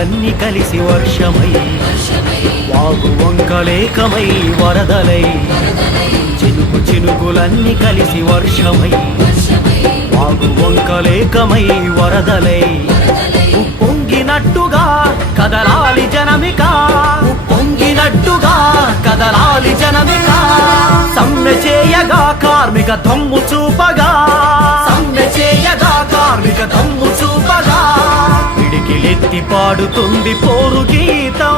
చినుకులన్నీ కలిసి వర్షమై వాగు వంకలేకమై వరదలై చినుకులన్నీ కలిసి వర్షమై వాగు వంకలేకమై వరదలై ఉప్పొంగినట్టుగా కదలాలి జనమిక ఉప్పొంగినట్టుగా కదలాలి జనమిక సమ్మె చేయగా కార్మిక దమ్ము చూపగా సమ్మె చేయగా కార్మిక దమ్ము చూపగా పిడికిలెత్తి పాడుతుంది పోరు గీతం